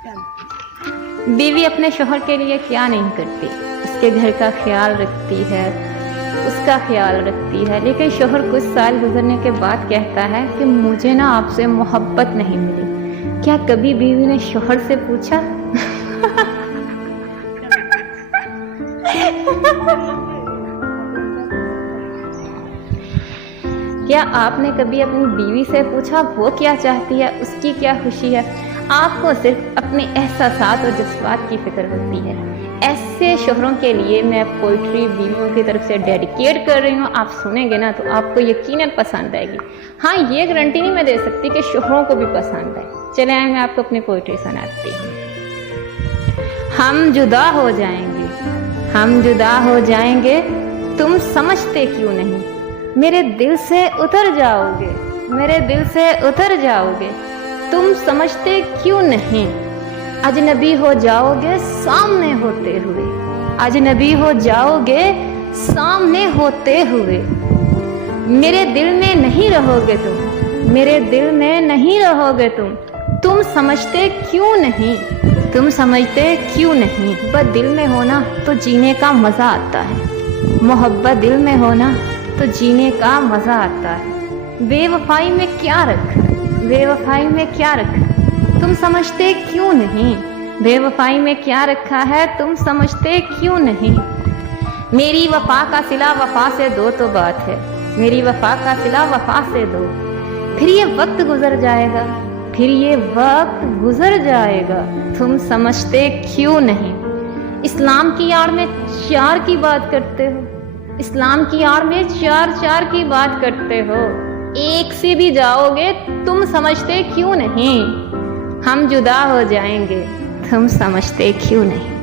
बीवी अपने शौहर के लिए क्या नहीं करती, उसके घर का ख्याल रखती है, उसका ख्याल रखती है, लेकिन शौहर कुछ साल गुजरने के बाद कहता है कि मुझे ना आपसे मोहब्बत नहीं मिली। क्या कभी बीवी ने शौहर से पूछा? क्या आपने कभी अपनी बीवी से पूछा वो क्या चाहती है, उसकी क्या खुशी है? आपको सिर्फ अपने एहसासात और जज्बात की फिक्र होती है। ऐसे शौहरों के लिए मैं पोइट्री बीवियों की तरफ से डेडिकेट कर रही हूँ। आप सुनेंगे ना तो आपको यकीनन पसंद आएगी। हाँ, ये गारंटी नहीं मैं दे सकती कि शौहरों को भी पसंद आए। चले आए, मैं आपको अपनी पोइट्री सुनाती हूँ। हम जुदा हो जाएंगे, हम जुदा हो जाएंगे, तुम समझते क्यों नहीं? मेरे दिल से उतर जाओगे, मेरे दिल से उतर जाओगे, तुम समझते क्यों नहीं? अजनबी हो जाओगे सामने होते हुए, अजनबी हो जाओगे सामने होते हुए, मेरे दिल में नहीं रहोगे तुम, मेरे दिल में नहीं रहोगे तुम समझते क्यों नहीं? तुम समझते क्यों नहीं? बस दिल में होना तो जीने का मज़ा आता है, मोहब्बत दिल में होना तो जीने का मज़ा आता है। बेवफाई में क्या रखा, बेवफाई में क्या रखा, तुम समझते क्यों नहीं? बेवफाई में क्या रखा है, तुम समझते क्यों नहीं? मेरी वफा का सिला वफा से दो तो बात है, मेरी वफा का सिला वफा से दो, फिर ये वक्त गुजर जाएगा, फिर ये वक्त गुजर जाएगा, तुम समझते क्यों नहीं? इस्लाम की आड़ में चार की बात करते हो, इस्लाम की आड़ में चार की बात करते हो, एक से भी जाओगे तुम समझते क्यों नहीं? हम जुदा हो जाएंगे, तुम समझते क्यों नहीं?